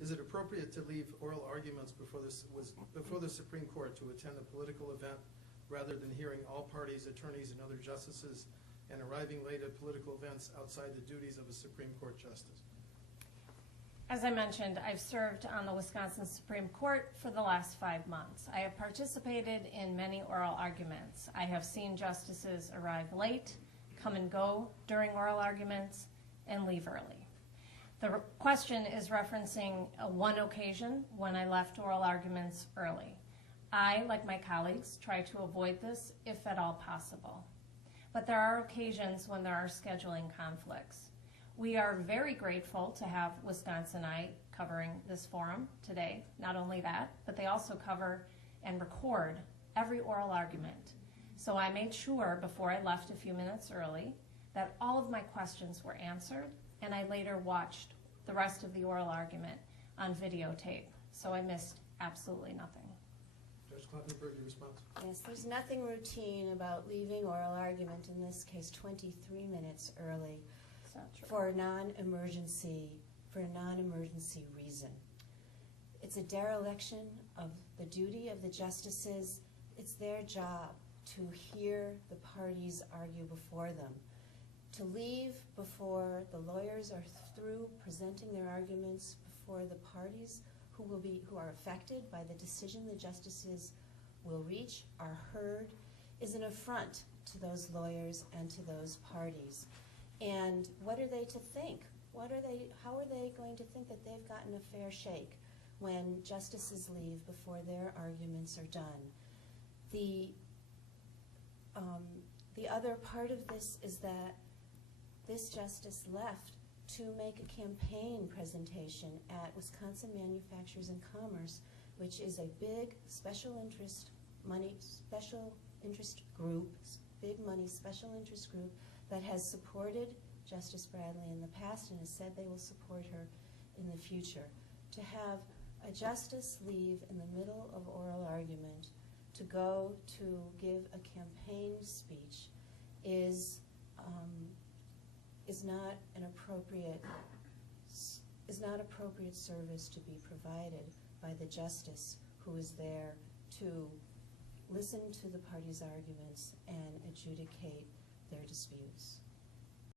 Is it appropriate to leave oral arguments before the Supreme Court to attend a political event rather than hearing all parties, attorneys, and other justices and arriving late at political events outside the duties of a Supreme Court justice? As I mentioned, I've served on the Wisconsin Supreme Court for the last 5 months. I have participated in many oral arguments. I have seen justices arrive late, come and go during oral arguments, and leave early. The question is referencing one occasion when I left oral arguments early. I, like my colleagues, try to avoid this if at all possible. But there are occasions when there are scheduling conflicts. We are very grateful to have Wisconsinite covering this forum today. Not only that, but they also cover and record every oral argument. So I made sure before I left a few minutes early that all of my questions were answered, and I later watched the rest of the oral argument on videotape. So I missed absolutely nothing. Judge Kloppenberg, your response? Yes, there's nothing routine about leaving oral argument, in this case 23 minutes early, It's not true. for a non-emergency reason. It's a dereliction of the duty of the justices. It's their job to hear the parties argue before them. To leave before the lawyers are through presenting their arguments before the parties who are affected by the decision the justices will reach, are heard, is an affront to those lawyers and to those parties. And what are they to think? How are they going to think that they've gotten a fair shake when justices leave before their arguments are done? The other part of this is that this justice left to make a campaign presentation at Wisconsin Manufacturers and Commerce, which is a big special interest group that has supported Justice Bradley in the past and has said they will support her in the future. To have a justice leave in the middle of oral argument to go to give a campaign speech is not an appropriate service to be provided by the justice who is there to listen to the parties' arguments and adjudicate their disputes.